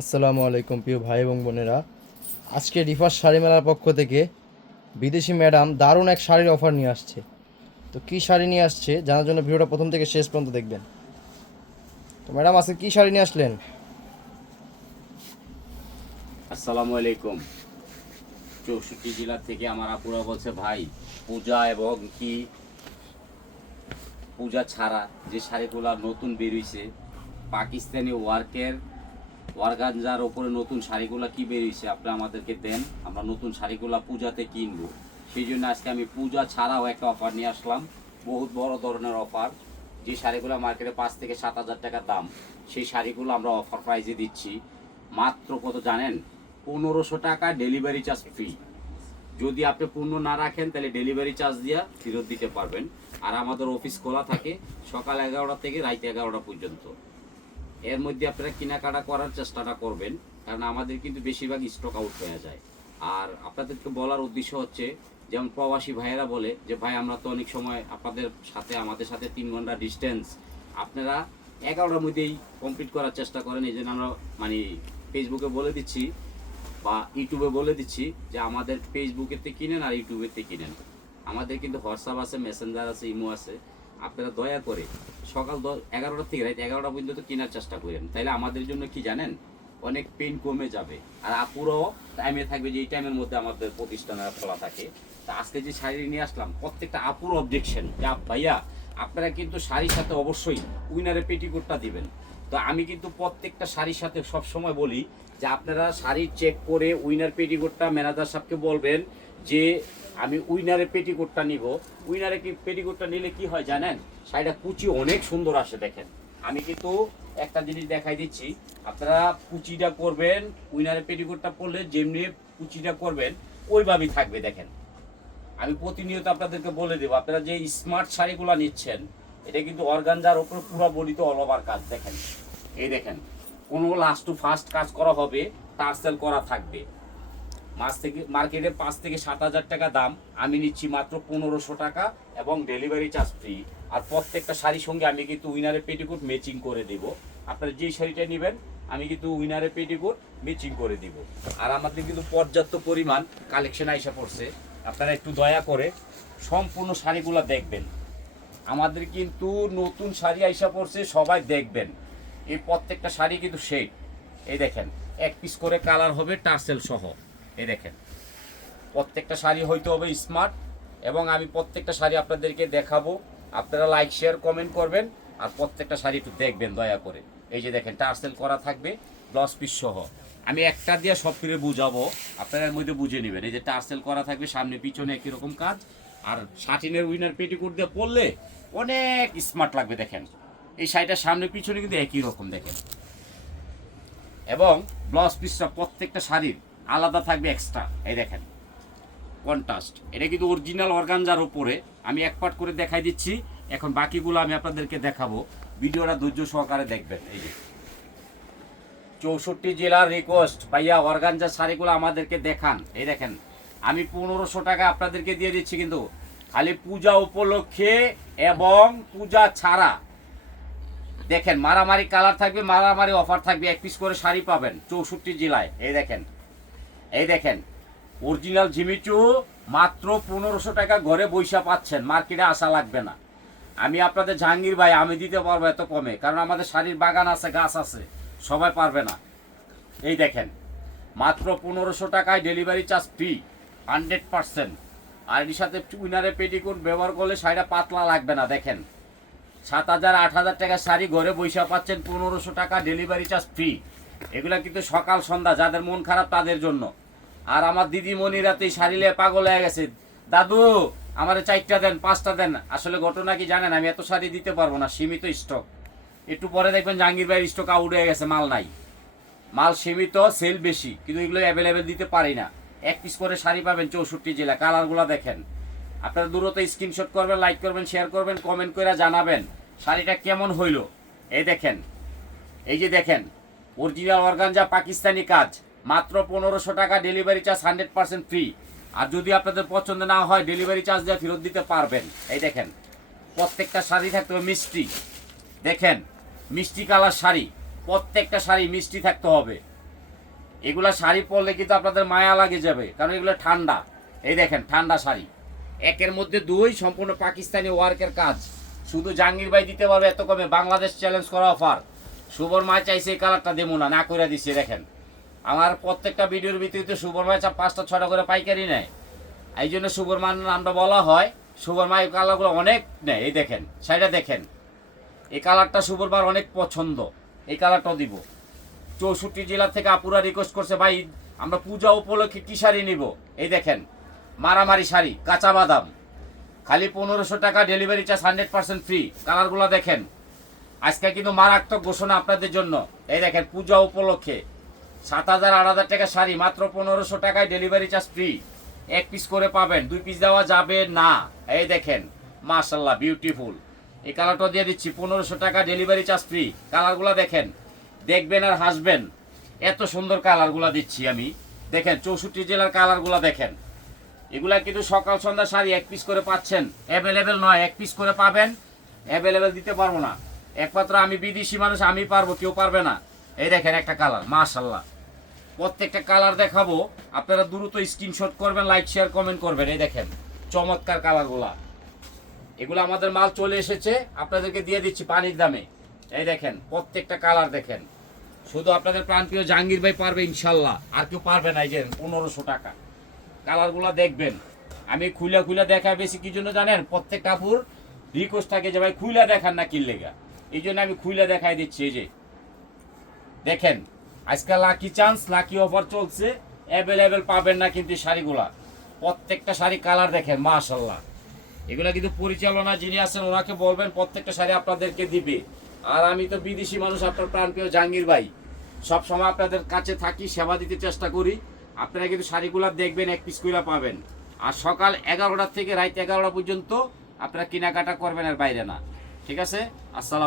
আসসালামু আলাইকুম প্রিয় ভাই এবং বোনেরা। আজকে রিফার শাড়ি মেলার পক্ষ থেকে বিদেশি ম্যাডাম দারুণ এক শাড়ির অফার নিয়ে আসছে। তো কী শাড়ি নিয়ে আসছে জানার জন্য ভিডিওটা প্রথম থেকে শেষ পর্যন্ত দেখবেন। তো ম্যাডাম আজকে কী শাড়ি নিয়ে আসলেন? আসসালামু আলাইকুম। 64 জেলা থেকে আমার আপুরা বলছে ভাই, পূজা এবং কি পূজা ছাড়া যে শাড়িগুলো নতুন বেরিয়েছে, পাকিস্তানি ওয়ারগাঞ্জার ওপরে নতুন শাড়িগুলো কি বেরিয়েছে আপনি আমাদেরকে দেন, আমরা নতুন শাড়িগুলো পূজাতে কিনবো। সেই জন্য আজকে আমি পূজা ছাড়াও একটা অফার নিয়ে আসলাম, বহুত বড় ধরনের অফার। যে শাড়িগুলো মার্কেটে 5 থেকে 7 হাজার টাকা দাম, সেই শাড়িগুলো আমরা অফার প্রাইসে দিচ্ছি মাত্র কত জানেন? 1500 টাকা ডেলিভারি চার্জ ফ্রি। যদি আপনি পূর্ণ না রাখেন তাহলে ডেলিভারি চার্জ দিয়ে ফেরত দিতে পারবেন। আর আমাদের অফিস খোলা থাকে সকাল 11টা থেকে রাত 11টা পর্যন্ত। এর মধ্যে আপনারা কেনাকাটা করার চেষ্টাটা করবেন, কারণ আমাদের কিন্তু বেশিরভাগ স্টক আউট হয়ে যায়। আর আপনাদেরকে বলার উদ্দেশ্য হচ্ছে, যেমন প্রবাসী ভাইয়েরা বলে যে ভাই আমরা তো অনেক সময় আপনাদের সাথে আমাদের সাথে 3 ঘন্টা ডিস্টেন্স, আপনারা 11টার মধ্যেই কমপ্লিট করার চেষ্টা করেন। এই জন্য আমরা মানে ফেসবুকে বলে দিচ্ছি বা ইউটিউবে বলে দিচ্ছি যে আমাদের ফেসবুকেতে কিনেন আর ইউটিউবেতে কিনেন। আমাদের কিন্তু হোয়াটসঅ্যাপ আছে, মেসেঞ্জার আছে, ইমো আছে। আপনারা দয়া করে সকাল 11টা থেকে রাত 11টা পর্যন্ত কেনার চেষ্টা করেন, তাইলে আমাদের জন্য কি জানেন, অনেক পেন কমে যাবে। আর আপুরও টাইমে থাকবে যে এই টাইমের মধ্যে আমাদের প্রতিষ্ঠানের খোলা থাকে। তা আজকে যে শাড়ি নিয়ে আসলাম, প্রত্যেকটা আপুর অবজেকশন যে ভাইয়া আপনারা কিন্তু শাড়ির সাথে অবশ্যই উইনারে পেটিকোটটা দিবেন। তো আমি কিন্তু প্রত্যেকটা শাড়ির সাথে সব সময় বলি যে আপনারা শাড়ি চেক করে উইনার পেটিকোটটা ম্যানেজার সাহেবকে বলবেন যে আমি উইনারের পেটিকোটটা নিব। উইনারে কি পেটিকোটটা নিলে কি হয় জানেন, শাড়িটা কুচি অনেক সুন্দর আসে। দেখেন আমি কিন্তু একটা জিনিস দেখাই দিচ্ছি, আপনারা কুচিটা করবেন, উইনারের পেটিকোটটা পরলে যেমনি কুচিটা করবেন ওইভাবেই থাকবে। দেখেন আমি প্রতিনিয়ত আপনাদেরকে বলে দেবো, আপনারা যে স্মার্ট শাড়িগুলো নিচ্ছেন এটা কিন্তু অর্গানজার ওপর পুরো বলিত অল ওভার কাজ। দেখেন এই দেখেন, কোনো লাস্ট টু ফার্স্ট কাজ করা হবে, টার্সেল করা থাকবে। মার্কেটে 5 থেকে 7 হাজার টাকা দাম, আমি নিচ্ছি মাত্র 1500 টাকা এবং ডেলিভারি চার্জ ফ্রি। আর প্রত্যেকটা শাড়ির সঙ্গে আমি কিন্তু উইনারের পেটিকোট ম্যাচিং করে দেব। আপনারা যেই শাড়িটা নেবেন আমি কিন্তু উইনারের পেটিকোট ম্যাচিং করে দিব। আর আমাদের কিন্তু পর্যাপ্ত পরিমাণ কালেকশন আইসা পড়ছে, আপনারা একটু দয়া করে সম্পূর্ণ শাড়িগুলো দেখবেন। আমাদের কিন্তু নতুন শাড়ি আইসা পড়ছে, সবাই দেখবেন। এই প্রত্যেকটা শাড়ি কিন্তু শেড, এই দেখেন এক পিস করে কালার হবে টার্সেল সহ। এই দেখেন প্রত্যেকটা শাড়ি হইতে হবে স্মার্ট, এবং আমি প্রত্যেকটা শাড়ি আপনাদেরকে দেখাবো। আপনারা লাইক শেয়ার কমেন্ট করবেন আর প্রত্যেকটা শাড়ি একটু দেখবেন দয়া করে। এই যে দেখেন টার্সেল করা থাকবে ব্লাউজ পিস সহ। আমি একটা দিয়ে সব ফিরে বুঝাবো, আপনারা এর মধ্যে বুঝে নেবেন। এই যে টার্সেল করা থাকবে সামনে পিছনে একই রকম কাজ। আর শাটিনের উইনার পেটিকোট দিয়ে পরলে অনেক স্মার্ট লাগবে। দেখেন এই শাড়িটার সামনে পিছনে কিন্তু একই রকম দেখেন, এবং ব্লাউজ পিসটা প্রত্যেকটা শাড়ির আলাদা থাকবে এক্সট্রা। এই দেখেন কন্ট্রাস্ট, এটা কিন্তু অরিজিনাল অর্গানজার উপরে। আমি এক পার্ট করে দেখাই দিচ্ছি, এখন বাকিগুলো আমি আপনাদেরকে দেখাবো। ভিডিওটা ধৈর্য সহকারে দেখবেন। এই যে 64 জেলার রিকোয়েস্ট, ভাইয়া অর্গানজার শাড়িগুলো আমাদেরকে দেখান। এই দেখেন আমি 1500 টাকা আপনাদেরকে দিয়ে দিচ্ছি, কিন্তু খালি পূজা উপলক্ষে এবং পূজা ছাড়া। দেখেন মারামারি কালার থাকবে, মারামারি অফার থাকবে, এক পিস করে শাড়ি পাবেন 64 জেলায়। এই দেখেন, এই দেখেন অরিজিনাল ঝিমিচু মাত্র 1500 টাকা ঘরে বৈশা পাচ্ছেন, মার্কেটে আসা লাগবে না। আমি আপনাদের জাহাঙ্গীর ভাই আমি দিতে পারবো এত কমে, কারণ আমাদের শাড়ির বাগান আছে, গাছ আছে, সবাই পারবে না। এই দেখেন মাত্র 1500 টাকায় ডেলিভারি চার্জ ফ্রি 100%। আর এর সাথে উইনারের পেটিকোট ব্যবহার করলে শাড়িটা পাতলা লাগবে না। দেখেন 7000 8000 টাকা শাড়ি ঘরে বৈশা পাচ্ছেন 1500 টাকা ডেলিভারি চার্জ ফ্রি। এগুলা কিন্তু সকাল সন্ধ্যা যাদের মন খারাপ তাদের জন্য। আর আমার দিদিমণিরা তো এই শাড়ি নিয়ে পাগল হয়ে গেছে, দাদু আমার 4টা দেন 5টা দেন। আসলে ঘটনা কি জানেন, আমি এত শাড়ি দিতে পারবো না, সীমিত স্টক। একটু পরে দেখবেন জাহাঙ্গীর ভাইয়ের স্টক আউট হয়ে গেছে, মাল নাই। মাল সীমিত, সেল বেশি, কিন্তু এগুলো অ্যাভেলেবেল দিতে পারি না। এক পিস করে শাড়ি পাবেন 64 জেলা। কালারগুলো দেখেন, আপনারা দূরত স্ক্রিনশট করবেন, লাইক করবেন, শেয়ার করবেন, কমেন্ট করে জানাবেন শাড়িটা কেমন হইল। এই দেখেন, এই যে দেখেন অরিজিনাল অর্গানজা পাকিস্তানি কাজ, মাত্র 1500 টাকা ডেলিভারি চার্জ 100% ফ্রি। আর যদি আপনাদের পছন্দ না হয় ডেলিভারি চার্জ দিয়ে ফেরত দিতে পারবেন। এই দেখেন প্রত্যেকটা শাড়ি থাকতে হবে মিষ্টি। দেখেন মিষ্টি কালার শাড়ি, প্রত্যেকটা শাড়ি মিষ্টি থাকতে হবে। এগুলা শাড়ি পরলে কিন্তু আপনাদের মায়া লাগে যাবে, কারণ এগুলো ঠান্ডা। এই দেখেন ঠান্ডা শাড়ি, একের মধ্যে দুই, সম্পূর্ণ পাকিস্তানি ওয়ার্কের কাজ। শুধু জাহাঙ্গীর ভাই দিতে পারবে এত কমে, বাংলাদেশ চ্যালেঞ্জ করা অফার। শুভর মা চাইছে এই কালারটা দেবো না, না করে দিচ্ছে। দেখেন আমার প্রত্যেকটা ভিডিওর ভিতরে শুভর মা 5টা 6টা করে পাইকারি নেয়, এই জন্য শুভর মার নামটা বলা হয়। শুভর মা এই কালারগুলো অনেক নেয়। এই দেখেন শাড়িটা দেখেন, এই কালারটা শুভর মার অনেক পছন্দ, এই কালারটাও দিব। 64 জেলা থেকে আপুরা রিকোয়েস্ট করছে, ভাই আমরা পূজা উপলক্ষে কি শাড়ি নিব। এই দেখেন মারামারি শাড়ি, কাঁচা বাদাম, খালি 1500 টাকা, ডেলিভারি চার্জ 100% ফ্রি। কালারগুলো দেখেন, আজকে কিন্তু মারাত্মক ঘোষণা আপনাদের জন্য। এই দেখেন পূজা উপলক্ষে 7000 8000 টাকা শাড়ি মাত্র 1500 টাকায়, ডেলিভারি চার্জ ফ্রি। 1 পিস করে পাবেন, 2 পিস দেওয়া যাবে না। এই দেখেন মাশাআল্লাহ বিউটিফুল, এই কালারটা দিয়ে দিচ্ছি 1500 টাকা, ডেলিভারি চার্জ ফ্রি। কালারগুলো দেখেন, দেখবেন আর হাসবেন, এত সুন্দর কালারগুলো দিচ্ছি আমি। দেখেন 64 জেলার কালারগুলো দেখেন। এগুলা কিন্তু সকাল সন্ধ্যা শাড়ি 1 পিস করে পাচ্ছেন, অ্যাভেলেবেল নয়, 1 পিস করে পাবেন। অ্যাভেলেবেল দিতে পারবো না, একমাত্র আমি বিদেশি মানুষ, আমি পারবো, কেউ পারবে না। এই দেখেন একটা কালার মাশাআল্লাহ, প্রত্যেকটা কালার দেখাবো, আপনারা দ্রুত স্ক্রিনশট করবেন, লাইক শেয়ার কমেন্ট করবেন। এই দেখেন চমৎকার কালারগুলা, এগুলো আমাদের মাল চলে এসেছে, আপনাদেরকে দিয়ে দিচ্ছি পানির দামে। এই দেখেন প্রত্যেকটা কালার দেখেন, শুধু আপনাদের প্রাণপ্রিয় জাহাঙ্গীর ভাই পারবে ইনশাল্লাহ, আর কেউ পারবে না। এই যে 1500 টাকা কালারগুলো দেখবেন, আমি খুলে খুলে দেখাই বেশি কি জন্য জানেন, প্রত্যেকটা আপুর রিকোয়েস্ট থাকে যে ভাই খুলে দেখান না কি লেগা, এই জন্য আমি খুলে দেখাই দিচ্ছি। এই যে দেখেন আজকে লাকি চান্স, লাকি অফার চলছে, অ্যাভেলেবেল পাবেন না কিন্তু শাড়িগুলা। প্রত্যেকটা শাড়ি কালার দেখেন মাশাআল্লাহ, এগুলা কিন্তু পরিচালনা যিনি আছেন ওনাকে বলবেন প্রত্যেকটা শাড়ি আপনাদেরকে দিবে। আর আমি তো বিদেশি মানুষ, আপনার প্রাণপ্রিয় জাহাঙ্গীর ভাই, সবসময় আপনাদের কাছে থাকি, সেবা দিতে চেষ্টা করি। আপনারা কিন্তু শাড়িগুলা দেখবেন, 1 পিস করে পাবেন। আর সকাল 11টা থেকে রাত 11টা পর্যন্ত আপনারা কেনাকাটা করবেন, আর বাইরে না। ঠিক আছে, আসসালাম।